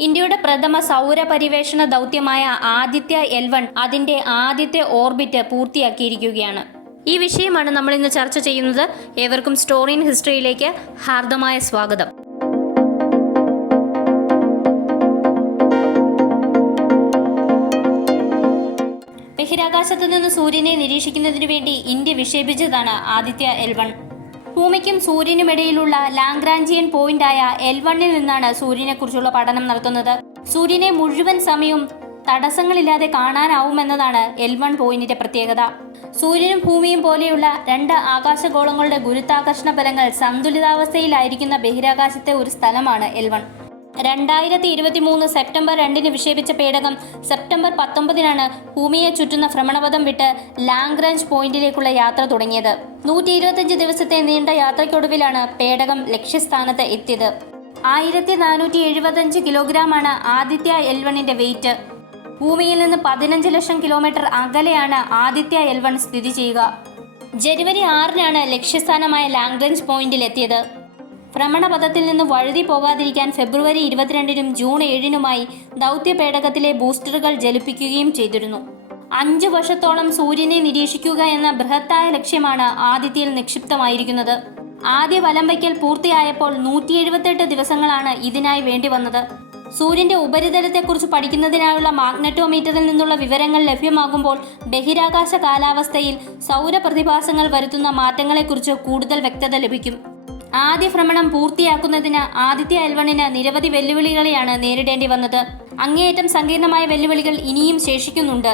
ഇന്ത്യയുടെ പ്രഥമ സൗര പരിവേഷണ ദൗത്യമായ ആദിത്യ എൽ വൺ അതിന്റെ ആദ്യത്തെ ഓർബിറ്റ് പൂർത്തിയാക്കിയിരിക്കുകയാണ്. ഈ വിഷയമാണ് നമ്മൾ ഇന്ന് ചർച്ച ചെയ്യുന്നത്. ഏവർക്കും സ്റ്റോറി ഇൻ ഹിസ്റ്ററിയിലേക്ക് ഹാർദമായ സ്വാഗതം. ബഹിരാകാശത്ത് നിന്ന് സൂര്യനെ നിരീക്ഷിക്കുന്നതിനു വേണ്ടി ഇന്ത്യ വിക്ഷേപിച്ചതാണ് ആദിത്യ എൽ വൺ. ഭൂമിക്കും സൂര്യനുമിടയിലുള്ള ലാംഗ്രാഞ്ചിയൻ പോയിന്റായ എൽ വണ്ണിൽ നിന്നാണ് സൂര്യനെക്കുറിച്ചുള്ള പഠനം നടത്തുന്നത്. സൂര്യനെ മുഴുവൻ സമയവും തടസ്സങ്ങളില്ലാതെ കാണാനാവുമെന്നതാണ് എൽ വൺ പോയിന്റിന്റെ പ്രത്യേകത. സൂര്യനും ഭൂമിയും പോലെയുള്ള രണ്ട് ആകാശഗോളങ്ങളുടെ ഗുരുത്വാകർഷണ ബലങ്ങൾ സന്തുലിതാവസ്ഥയിലായിരിക്കുന്ന ബഹിരാകാശത്തെ ഒരു സ്ഥലമാണ് എൽ വൺ. രണ്ടായിരത്തി ഇരുപത്തി മൂന്ന് സെപ്റ്റംബർ രണ്ടിന് വിക്ഷേപിച്ച പേടകം സെപ്റ്റംബർ പത്തൊമ്പതിനാണ് ഭൂമിയെ ചുറ്റുന്ന ഭ്രമണപഥം വിട്ട് ലാംഗ്രാഞ്ച് പോയിന്റിലേക്കുള്ള യാത്ര തുടങ്ങിയത്. നൂറ്റി ഇരുപത്തിയഞ്ച് ദിവസത്തെ നീണ്ട യാത്രയ്ക്കൊടുവിലാണ് പേടകം ലക്ഷ്യസ്ഥാനത്ത് എത്തിയത്. ആയിരത്തി നാനൂറ്റി എഴുപത്തഞ്ച് കിലോഗ്രാമാണ് ആദിത്യ എൽ വണ്ണിന്റെ വെയിറ്റ്. ഭൂമിയിൽ നിന്ന് പതിനഞ്ച് ലക്ഷം കിലോമീറ്റർ അകലെയാണ് ആദിത്യ എൽ വൺ സ്ഥിതി ചെയ്യുക. ജനുവരി ആറിനാണ് ലക്ഷ്യസ്ഥാനമായ ലാംഗ്രഞ്ച് പോയിന്റിൽ എത്തിയത് ഭ്രമണപഥത്തിൽ നിന്ന് വഴുതി പോകാതിരിക്കാൻ ഫെബ്രുവരി ഇരുപത്തിരണ്ടിനും ജൂൺ ഏഴിനുമായി ദൗത്യ പേടകത്തിലെ ബൂസ്റ്ററുകൾ ജലിപ്പിക്കുകയും ചെയ്തിരുന്നു. അഞ്ചു വർഷത്തോളം സൂര്യനെ നിരീക്ഷിക്കുക എന്ന ബൃഹത്തായ ലക്ഷ്യമാണ് ആദിത്യയിൽ നിക്ഷിപ്തമായിരിക്കുന്നത്. ആദ്യ വലം വയ്ക്കൽ പൂർത്തിയായപ്പോൾ നൂറ്റി എഴുപത്തെട്ട് ദിവസങ്ങളാണ് ഇതിനായി വേണ്ടി വന്നത്. സൂര്യന്റെ ഉപരിതലത്തെക്കുറിച്ച് പഠിക്കുന്നതിനായുള്ള മാഗ്നറ്റോമീറ്ററിൽ നിന്നുള്ള വിവരങ്ങൾ ലഭ്യമാകുമ്പോൾ ബഹിരാകാശ കാലാവസ്ഥയിൽ സൗരപ്രതിഭാസങ്ങൾ വരുത്തുന്ന മാറ്റങ്ങളെക്കുറിച്ച് കൂടുതൽ വ്യക്തത ലഭിക്കും. ആദ്യ ഭ്രമണം പൂർത്തിയാക്കുന്നതിന് ആദിത്യ എൽവണിന് നിരവധി വെല്ലുവിളികളെയാണ് നേരിടേണ്ടി വന്നത്. അങ്ങേയറ്റം സങ്കീർണമായ വെല്ലുവിളികൾ ഇനിയും ശേഷിക്കുന്നുണ്ട്.